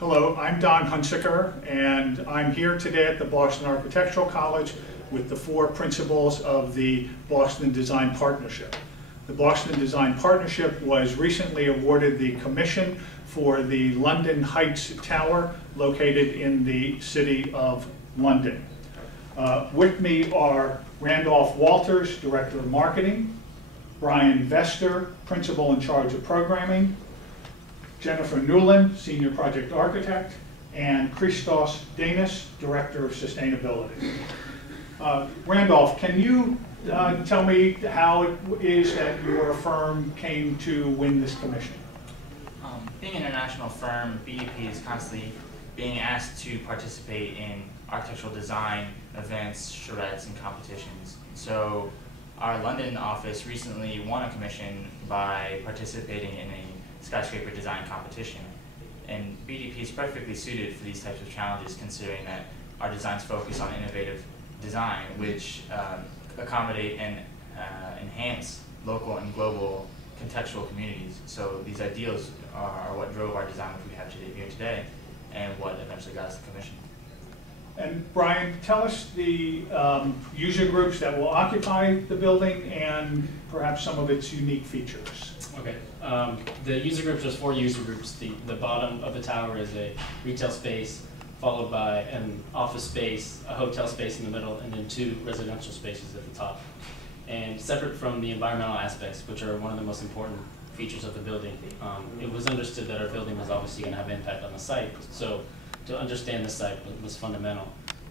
Hello, I'm Don Hunsicker, and I'm here today at the Boston Architectural College with the four principals of the Boston Design Partnership. The Boston Design Partnership was recently awarded the commission for the London Heights Tower located in the City of London. With me are Randolph Walters, Director of Marketing, Brian Vester, Principal in charge of Programming, Jennifer Newland, Senior Project Architect, and Christos Danis, Director of Sustainability. Randolph, can you tell me how it is that your firm came to win this commission? Being an international firm, BDP is constantly being asked to participate in architectural design events, charrettes, and competitions. So our London office recently won a commission by participating in a skyscraper design competition. And BDP is perfectly suited for these types of challenges, considering that our designs focus on innovative design, which accommodate and enhance local and global contextual communities. So these ideals are what drove our design, which we have here today, and what eventually got us the commission. And Brian, tell us the user groups that will occupy the building and perhaps some of its unique features. Okay, the user groups, there's four user groups. The bottom of the tower is a retail space, followed by an office space, a hotel space in the middle, and then two residential spaces at the top. And separate from the environmental aspects, which are one of the most important features of the building, it was understood that our building was obviously going to have impact on the site. So to understand the site was fundamental.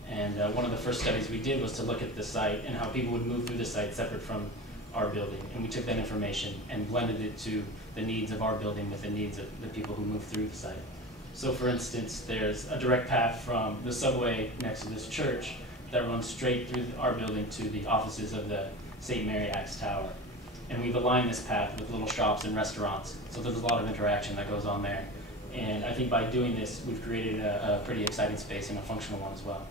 And one of the first studies we did was to look at the site and how people would move through the site separate from our building. And we took that information and blended it to the needs of our building with the needs of the people who move through the site. So for instance, there's a direct path from the subway next to this church that runs straight through our building to the offices of the St. Mary Axe Tower. And we've aligned this path with little shops and restaurants. So there's a lot of interaction that goes on there. And I think by doing this, we've created a pretty exciting space and a functional one as well.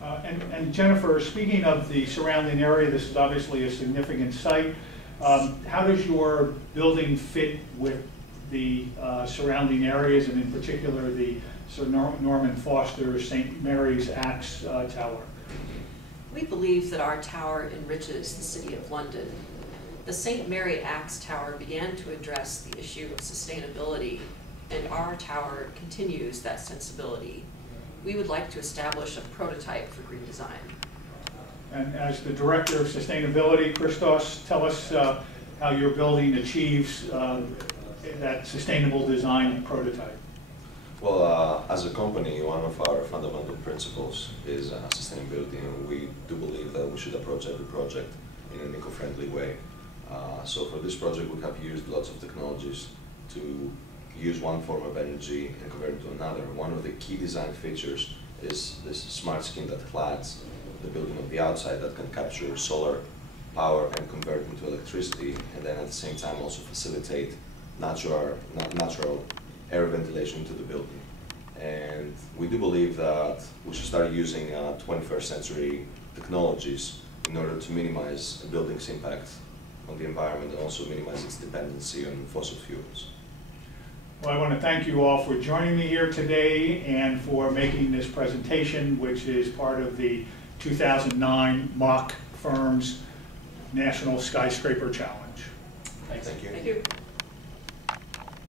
And Jennifer, speaking of the surrounding area, this is obviously a significant site. How does your building fit with the surrounding areas, and in particular the Sir Norman Foster St. Mary's Axe Tower? We believe that our tower enriches the City of London. The St. Mary Axe Tower began to address the issue of sustainability, and our tower continues that sensibility. We would like to establish a prototype for green design. And as the Director of Sustainability, Christos, tell us how your building achieves that sustainable design prototype. Well, as a company, one of our fundamental principles is sustainability, and we do believe that we should approach every project in an eco-friendly way. So for this project, we have used lots of technologies to use one form of energy and convert it to another. One of the key design features is this smart skin that clads the building on the outside that can capture solar power and convert it into electricity, and then at the same time also facilitate natural air ventilation to the building. And we do believe that we should start using 21st century technologies in order to minimize a building's impact on the environment and also minimize its dependency on fossil fuels. Well, I want to thank you all for joining me here today and for making this presentation, which is part of the 2009 Mock Firms National Skyscraper Challenge. Thanks. Thank you. Thank you.